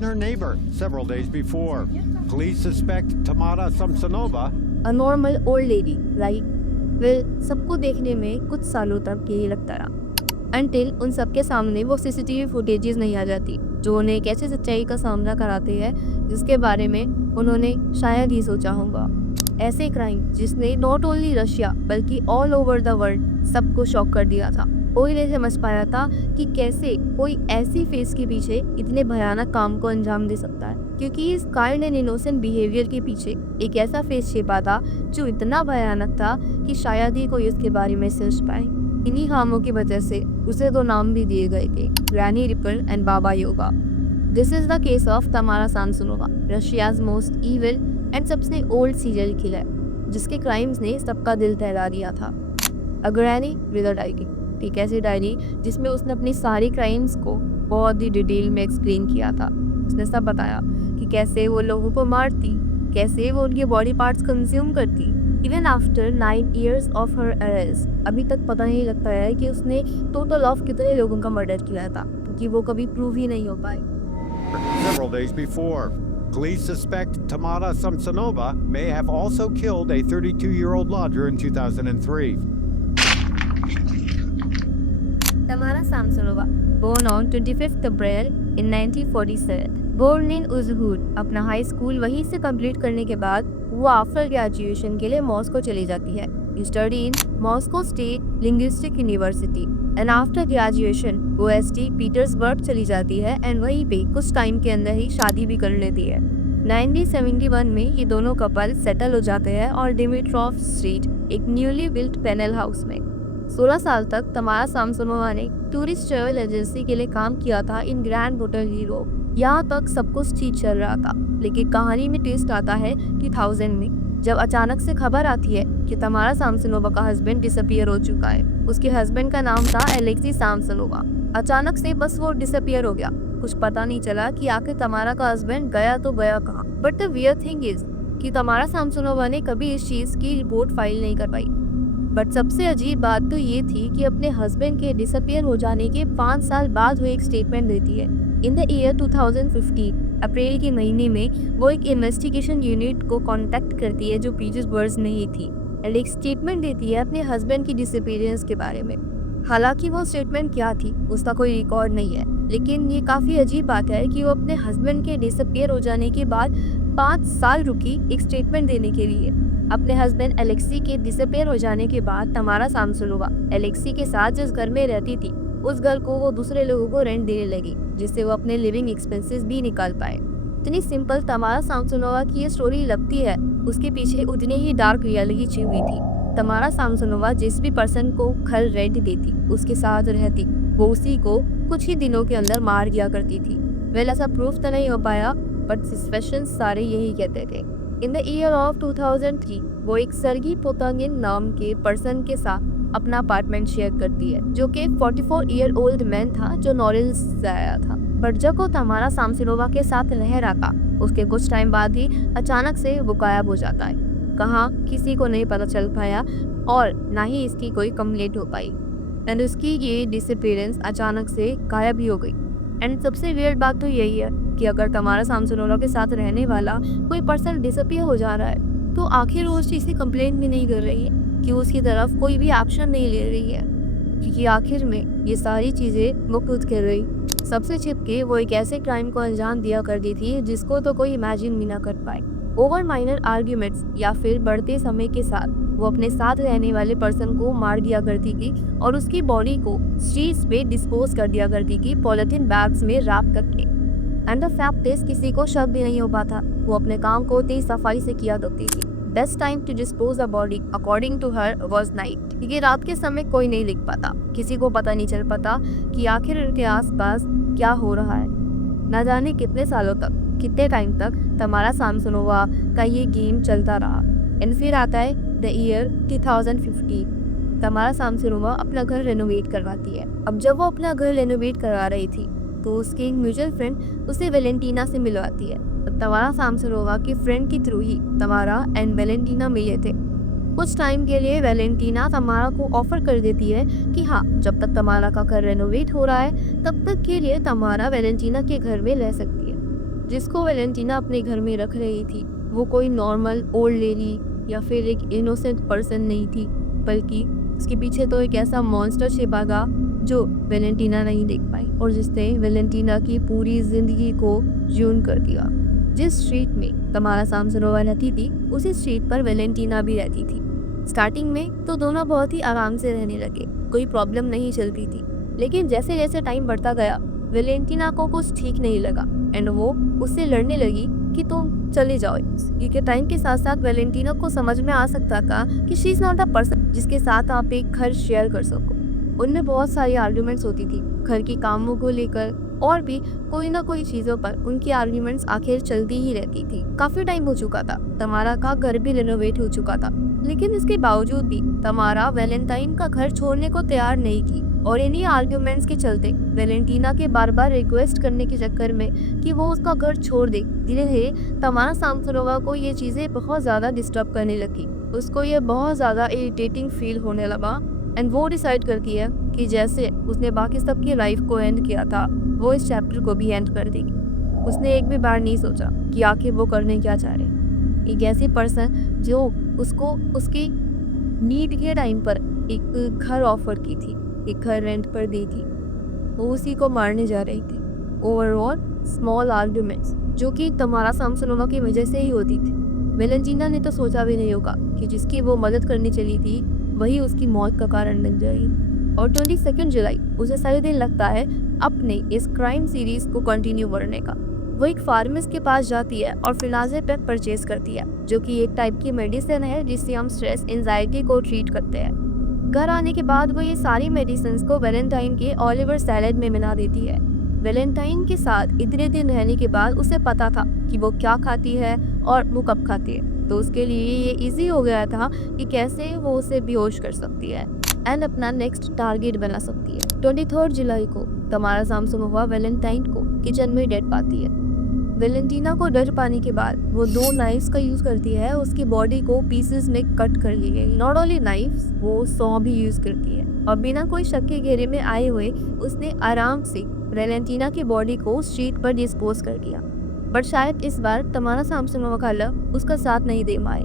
her neighbor several days before. Police suspect Tamara Samsonova, a normal old lady, right? Well, सबको देखने में कुछ सालों तक यही लगता रहा अनटिल उन सबके सामने वो सीसीटीवी फुटेजेस नहीं आ जाती जो उन्हें एक ऐसी सच्चाई का सामना कराते हैं जिसके बारे में उन्होंने शायद ही सोचा होगा। ऐसे क्राइम जिसने नॉट ओनली रशिया बल्कि ऑल ओवर द वर्ल्ड सबको शॉक कर दिया था। कोई नहीं समझ पाया था कि कैसे कोई ऐसी फेस के पीछे इतने भयानक काम को अंजाम दे सकता है, क्योंकि इस काइंड एंड इनोसेंट बिहेवियर के पीछे एक ऐसा फेस छिपा था जो इतना भयानक था कि शायद ही कोई उसके बारे में सोच पाए। इन्हीं कामों की वजह से उसे दो नाम भी दिए गए थे, granny ripper and Baba yoga. This is the case of तमारा सामसोनोवा, रशियाज मोस्ट इविल एंड सबसे ओल्ड सीरियल किलर, जिसके क्राइम्स ने सबका दिल दहला दिया था। अ ग्रैनी विद अ डायरी, एक ऐसी डायरी जिसमें उसने अपनी सारी क्राइम्स को बहुत ही डिटेल में एक्सप्लेन किया था। उसने सब बताया कि कैसे वो लोगों को मारती, कैसे वो उनके बॉडी पार्ट्स कंज्यूम करती। Even after 9 years of her arrest अभी तक पता नहीं लगता है कि उसने टोटल ऑफ कितने लोगों का मर्डर किया था, क्योंकि वो कभी प्रूव ही नहीं हो पाए। several days before. Police suspect Tamara Samsonova may have also killed a 32-year-old lodger in 2003. Tamara Samsonova, born on 25th April in 1947, born in Uzhur, अपना हाई स्कूल वहीं से कंप्लीट करने के बाद वो आफ्टर ग्रेजुएशन के लिए मॉस्को चली जाती है। Study in Moscow state linguistic university and after graduation वो एसटी पीटर्सबर्ग चली जाती है एंड वहीं पे कुछ टाइम के अंदर ही शादी भी कर लेती है। 1971 में ये दोनों कपल सेटल हो जाते हैं और डिमिट्रॉफ स्ट्रीट एक न्यूली बिल्ट पेनल हाउस में। 16 साल तक तमारा सामसोनोवा ने टूरिस्ट ट्रेवल एजेंसी के लिए काम किया था इन ग्रैंड होटल यूरोप। यहाँ तक सब कुछ ठीक चल रहा था, लेकिन कहानी में ट्विस्ट आता है 2000 में, जब अचानक से खबर आती है कि तमारा सामसोनोवा का हस्बैंड डिसअपियर हो चुका है। उसके हस्बैंड का नाम था एलेक्सी सामसोनोवा। अचानक से बस वो डिसअपियर हो गया, कुछ पता नहीं चला कि आखिर तमारा का हस्बैंड गया तो गया कहाँ। But the weird thing is कि तमारा सामसोनोवा ने कभी इस चीज की रिपोर्ट फाइल नहीं कर पाई। बट सबसे अजीब बात तो ये थी कि अपने हस्बैंड के डिसअपियर हो जाने के 5 साल बाद वो एक स्टेटमेंट देती है। इन द ईयर 2015 अप्रैल के महीने में वो एक इन्वेस्टिगेशन यूनिट को कांटेक्ट करती है जो पीटर्सबर्ग में ही थी और एक स्टेटमेंट देती है अपने हस्बैंड की डिसअपियरेंस के बारे में। हालांकि वो स्टेटमेंट क्या थी उसका कोई रिकॉर्ड नहीं है, लेकिन ये काफ़ी अजीब बात है कि वो अपने हस्बैंड के डिसअपियर हो जाने के बाद 5 साल रुकी एक स्टेटमेंट देने के लिए। अपने हस्बैंड एलेक्सी के डिसअपियर हो जाने के बाद तमारा सामसोनोवा एलेक्सी के साथ जिस घर में रहती थी उस घर को वो दूसरे लोगों को रेंट देने लगी, जिससे वो अपने लिविंग एक्सपेंसेस भी निकाल पाए। इतनी सिंपल तमारा सामसोनोवा की ये स्टोरी लगती है, उसके पीछे उतनी ही डार्क रियलिटी छिपी हुई थी। तमारा सामसोनोवा जिस भी पर्सन को घर रेंट देती उसके साथ रहती, वो उसी को कुछ ही दिनों के अंदर मार दिया करती थी। वेल ऐसा प्रूफ तो नहीं हो पाया, बट सस्पेशंस सारे यही कहते थे। इन द ईयर ऑफ 2003 वो एक सर्गी पोतांगिन नाम के पर्सन के साथ अपना अपार्टमेंट शेयर करती है, जो कि 44 ईयर ओल्ड मैन था जो नॉर्वेज से आया था। बट जब वो तमारा सामसोनोवा के साथ रह रहा था उसके कुछ टाइम बाद ही अचानक से वो गायब हो जाता है। कहाँ किसी को नहीं पता चल पाया और ना ही इसकी कोई कंप्लेंट हो पाई एंड उसकी ये डिसअपीयरेंस अचानक से गायब ही हो गई। एंड सबसे वियर्ड बात तो यही है कि अगर तमारा सामसोनोवा के साथ रहने वाला कोई पर्सन डिसअपियर हो जा रहा है तो आखिर वो उस चीज़ की कंप्लेंट भी नहीं कर रही है कि उसकी तरफ कोई भी एक्शन नहीं ले रही है, क्योंकि आखिर में ये सारी चीज़ें वो खुद कर रही। सबसे छिपके वो एक ऐसे क्राइम को अंजाम दिया करती थी जिसको तो कोई इमेजिन भी ना कर पाए। ओवर माइनर आर्ग्यूमेंट्स या फिर बढ़ते समय के साथ वो अपने साथ रहने वाले पर्सन को मार दिया करती थी और उसकी बॉडी को स्ट्रीट्स पे डिस्पोज कर दिया करती थी पॉलिथीन बैग्स में रैप करके। एंड द फैक्ट इज किसी को शक भी नहीं हो पाता, वो अपने काम को तेज सफाई से किया करती थी। Best time to dispose a body according to her was night, क्योंकि रात के समय कोई नहीं लिख पाता, किसी को पता नहीं चल पाता कि आखिर उनके आसपास क्या हो रहा है। न जाने कितने सालों तक, कितने टाइम तक तमारा सामसोनोवा का ये गेम चलता रहा। एंड फिर आता है द ईयर 2015। तमारा सामसोनोवा अपना घर रेनोवेट करवाती है। अब जब वो अपना घर रेनोवेट करवा रही थी तो उसकी एक म्यूचुअल फ्रेंड उसे वेलेंटीना से मिलवाती है। तमारा सामसोनोवा की फ्रेंड के थ्रू ही तमारा एंड वेलेंटीना मिले थे। कुछ टाइम के लिए वेलेंटीना तमारा को ऑफर कर देती है कि हाँ, जब तक तमारा का घर रेनोवेट हो रहा है तब तक के लिए तमारा वेलेंटीना के घर में रह सकती है। जिसको वेलेंटीना अपने घर में रख रही थी वो कोई नॉर्मल ओल्ड लेडी या फिर एक इनोसेंट पर्सन नहीं थी, बल्कि उसके पीछे तो एक ऐसा मॉन्स्टर छिपा था जो वेलेंटीना नहीं देख पाई और जिसने वेलेंटीना की पूरी जिंदगी को ज्यून कर दिया। जिस स्ट्रीट में तमारा सामसोनोवा रहती थी उसी स्ट्रीट पर वेलेंटीना भी रहती थी। स्टार्टिंग में तो दोनों बहुत ही आराम से रहने लगे, कोई प्रॉब्लम नहीं चलती थी। लेकिन जैसे जैसे टाइम बढ़ता गया वेलेंटीना को कुछ ठीक नहीं लगा एंड वो उससे लड़ने लगी कि तुम चले जाओ। क्योंकि टाइम के साथ साथ वेलेंटीना को समझ में आ सकता था कि she is not a person जिसके साथ आप एक घर शेयर कर सको। उनमें बहुत सारी आर्ग्यूमेंट्स होती थी घर के कामों को लेकर और भी कोई ना कोई चीजों पर उनकी आर्ग्यूमेंट्स आखिर चलती ही रहती थी। काफी टाइम हो चुका था, तमारा का घर भी रेनोवेट हो चुका था, लेकिन इसके बावजूद भी तमारा वैलेंटाइन का घर छोड़ने को तैयार नहीं थी। और इन्हीं आर्ग्यूमेंट्स के चलते वेलेंटीना के बार बार रिक्वेस्ट करने के चक्कर में कि वो उसका घर छोड़ दे, धीरे धीरे तमारा सामसोनोवा को ये चीजें बहुत ज्यादा डिस्टर्ब करने लगी। उसको ये बहुत ज्यादा इरिटेटिंग फील होने लगा एंड वो डिसाइड करती है कि जैसे उसने बाकी सबकी लाइफ को एंड किया था वो इस चैप्टर को भी एंड कर देगी। उसने एक भी बार नहीं सोचा कि आखिर वो करने क्या चाह रहे। एक ऐसी पर्सन जो उसको उसकी नीड के टाइम पर एक घर ऑफर की थी, एक घर रेंट पर दी थी, वो उसी को मारने जा रही थी। ओवरऑल स्मॉल आर्ग्यूमेंट्स जो कि तमारा सामसोनोवा की वजह से ही होती थी। वेलेंटीना ने तो सोचा भी नहीं होगा कि जिसकी वो मदद करने चली थी वही उसकी मौत का कारण बन जाएगी। और 22 जुलाई उसे सही दिन लगता है अपने इस क्राइम सीरीज को कंटिन्यू करने का। वो एक फार्मेसिस्ट के पास जाती है और फिनाज़ेपैम परचेज करती है जो कि एक टाइप की मेडिसिन है जिससे हम स्ट्रेस एंजाइटी को ट्रीट करते हैं। घर आने के बाद वो ये सारी मेडिसिन को वेलेंटाइन के ओलिवर सैलेड में मिला देती है। वेलेंटाइन के साथ इतने दिन रहने के बाद उसे पता था कि वो क्या खाती है और वो कब खाती है, तो उसके लिए ये इजी हो गया था कि कैसे वो उसे बेहोश कर सकती है एंड अपना नेक्स्ट टारगेट बना सकती है। 23 जुलाई को तमारा सामसोनोवा वेलेंटाइन को किचन में डेड पाती है। वेलेंटीना को डर पाने के बाद वो 2 नाइफ्स का यूज करती है उसकी बॉडी को पीसेस में कट कर ली गई। नॉट ओनली नाइफ्स, वो सॉ भी यूज करती है और बिना कोई शक के घेरे में आए हुए उसने आराम से वेलेंटीना की बॉडी को स्ट्रीट पर डिस्पोज कर दिया। बट शायद इस बार तमारा सामसोनोवा का लव उसका साथ नहीं दे पाए।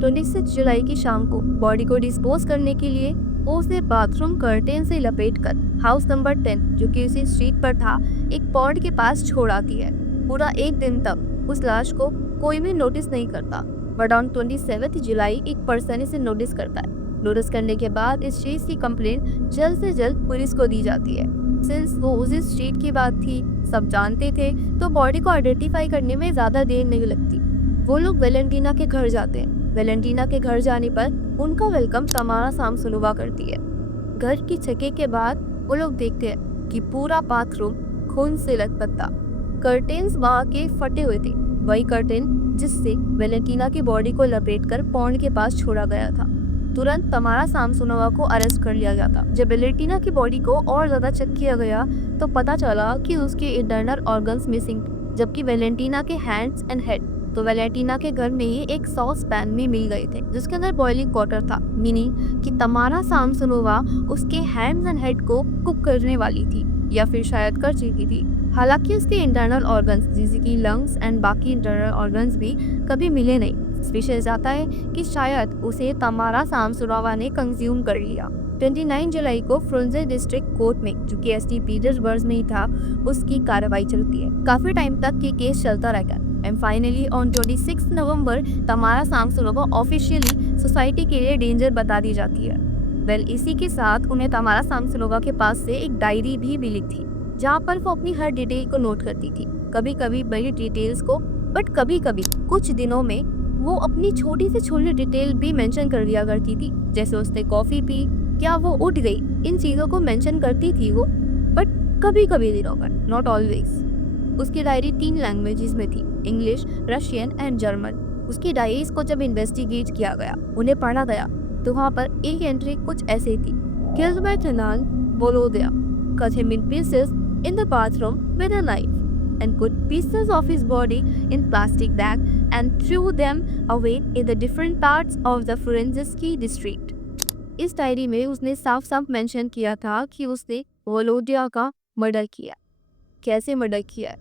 26 जुलाई की शाम को बॉडी को डिस्पोज करने के लिए वो उसे बाथरूम कर्टेन से लपेटकर हाउस नंबर 10 जो कि उसी स्ट्रीट पर था एक पॉन्ड के पास छोड़ आती है। पूरा एक दिन तक उस लाश को कोई भी नोटिस नहीं करता, बट ऑन 27 जुलाई एक पर्सन इसे नोटिस करता है। नोटिस करने के बाद इस चीज की कंप्लेंट जल्द से जल्द पुलिस को दी जाती है। सिंस वो उसी स्ट्रीट की बात थी, सब जानते थे, तो बॉडी को आइडेंटिफाई करने में ज्यादा देर नहीं लगती। वो लोग वेलेंटीना के घर जाते हैं। वेलेंटीना के घर जाने पर उनका वेलकम तमारा सामसोनोवा करती है। घर की छके के बाद वो लोग देखते हैं कि पूरा बाथरूम खून से लथपथ था। कर्टेन्स वहाँ के फटे हुए थे, वही कर्टेन जिससे वेलेंटीना की बॉडी को लपेटकर पॉन्ड के पास छोड़ा गया था। तुरंत तमारा सामसोनोवा को अरेस्ट कर लिया गया था। जब वेलेंटीना की बॉडी को और ज्यादा चेक किया गया तो पता चला कि उसके इंटरनल ऑर्गन्स मिसिंग, जबकि वेलेंटीना के हैंड्स एंड हेड तो वेलेंटीना के घर में ही एक सॉस पैन में मिल गए थे जिसके अंदर बॉइलिंग वाटर था, मीनिंग कि तमारा सामसोनोवा उसके हैंड्स एंड हेड को कुक करने वाली थी या फिर शायद कर चुकी थी। हालांकि उसके इंटरनल ऑर्गन्स जैसे कि लंग्स एंड बाकी इंटरनल ऑर्गन्स भी कभी मिले नहीं। सस्पिशियस जाता है कि शायद उसे तमारा सामसोनोवा ने कंज्यूम कर लिया। 29 जुलाई को फ्रुंजे डिस्ट्रिक्ट कोर्ट में जो कि एसटी पीटर्सबर्ग में ही था उसकी कार्रवाई चलती है। काफी टाइम तक ये केस चलता रहेगा एंड फाइनली ऑन 26 नवंबर तमारा सामसोनोवा ऑफिशियली सोसाइटी के लिए डेंजर बता दी जाती है। वेल इसी के साथ उन्हें तमारा सामसोनोवा के पास से एक डायरी भी मिली थी जहाँ पर वो अपनी हर डिटेल को नोट करती थी, कभी कभी बड़ी डिटेल्स को, बट कभी कभी कुछ दिनों में वो अपनी छोटी से छोटी डिटेल भी मेंशन कर दिया करती थी, जैसे उसने कॉफी पी, क्या वो उठ गई, इन चीजों को मेंशन करती थी वो, बट कभी कभी दिनों पर, नॉट ऑलवेज। उसकी डायरी 3 लैंग्वेजेस में थी, इंग्लिश, रशियन एंड जर्मन। उसकी डायरीज को जब इन्वेस्टिगेट किया गया, उन्हें पढ़ा गया, तो वहाँ पर एक एंट्री कुछ ऐसे थी: killed by Tanan Volodia, cut him in pieces in the bathroom with a knife and put pieces of his body in plastic bag and threw them away in the different parts of the Forensiski district। इस diary में उसने साफ साफ mention किया था कि उसने वोलोडिया का मर्डर किया। कैसे मर्डर किया है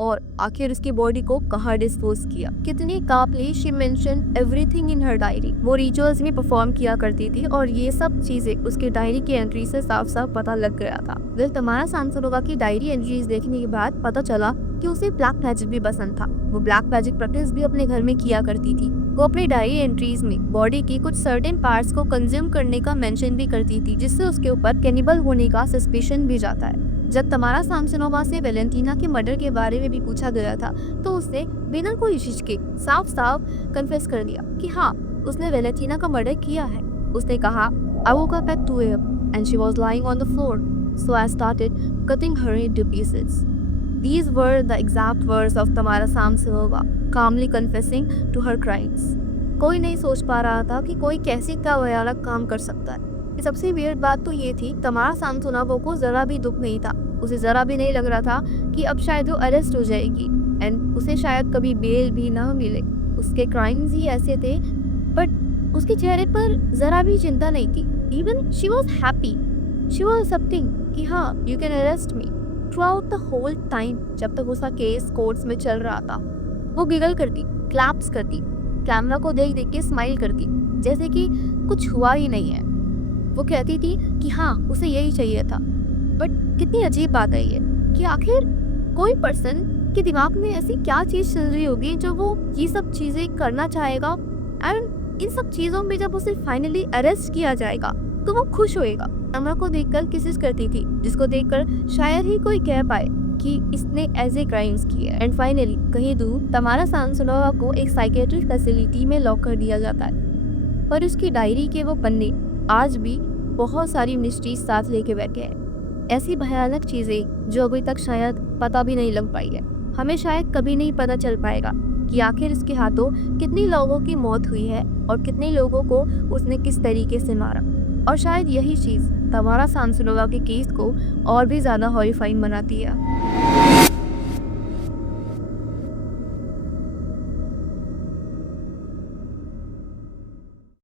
और आखिर उसकी बॉडी को कहाँ डिस्पोज किया, कितनी कापली she mention everything in her diary. वो रिचुअल्स भी परफॉर्म किया करती थी और ये सब चीजें उसकी डायरी की एंट्री से साफ साफ पता लग गया था। तमारा सांसोनोवा की डायरी एंट्रीज देखने के बाद पता चला कि उसे ब्लैक मैजिक भी पसंद था। वो ब्लैक मैजिक प्रैक्टिस भी अपने घर में किया करती थी। वो अपनी डायरी एंट्रीज में बॉडी की कुछ सर्टेन पार्ट्स को कंज्यूम करने का मेंशन भी करती थी, जिससे उसके ऊपर कैनिबल होने का सस्पिशन भी जाता है। जब तमारा सांसोनोवा से वैलेंटीना के मर्डर के बारे में भी पूछा गया था तो उसने बिना कोई हिचके साफ साफ कन्फेस कर दिया कि हाँ, उसने वैलेंटीना का मर्डर किया है। उसने कहा, I woke up at 2 a.m. and she was lying on the floor, so I started cutting her into pieces. These were the exact words of Tamara Samsonova, calmly confessing to her crimes. कोई नहीं सोच पा रहा था कि कोई कैसे इतना भयानक काम कर सकता है। सबसे वियर्ड बात तो ये थी, तमारा सांसोनोवा को जरा भी दुख नहीं था। उसे जरा भी नहीं लग रहा था कि अब शायद वो अरेस्ट हो जाएगी एंड उसे शायद कभी बेल भी ना मिले। उसके क्राइम्स ही ऐसे थे, बट उसके चेहरे पर जरा भी चिंता नहीं थी। Even she was happy, she was accepting कि हाँ, you can arrest me. Throughout the whole time जब तक उसका केस कोर्ट्स में चल रहा था, वो गिगल करती, क्लैप्स करती, कैमरा को देख देख के स्माइल करती, जैसे कि कुछ हुआ ही नहीं है। वो कहती थी कि हाँ, उसे यही चाहिए था। बट कितनी अजीब बात है ये कि आखिर कोई पर्सन के दिमाग में ऐसी क्या चीज़ चल रही होगी जो वो ये सब चीज़ें करना चाहेगा एंड इन सब चीज़ों में जब उसे फाइनली अरेस्ट किया जाएगा तो वो खुश होएगा। कैमरा को देखकर किसिस करती थी, जिसको देखकर शायद ही कोई कह पाए कि इसने ऐसे क्राइम्स किए। एंड फाइनली कहीं दूर तमारा सांसोनोवा को एक साइकेट्रिक फैसिलिटी में लॉक कर दिया जाता है, पर उसकी डायरी के वो पन्ने आज भी बहुत सारी मिस्ट्रीज साथ लेके बैठे हैं। ऐसी भयानक चीज़ें जो अभी तक शायद पता भी नहीं लग पाई है। हमें शायद कभी नहीं पता चल पाएगा कि आखिर इसके हाथों कितनी लोगों की मौत हुई है और कितने लोगों को उसने किस तरीके से मारा। और शायद यही चीज़ तमारा सांसोनोवा के केस को और भी ज़्यादा हॉरिफाइंग बनाती है।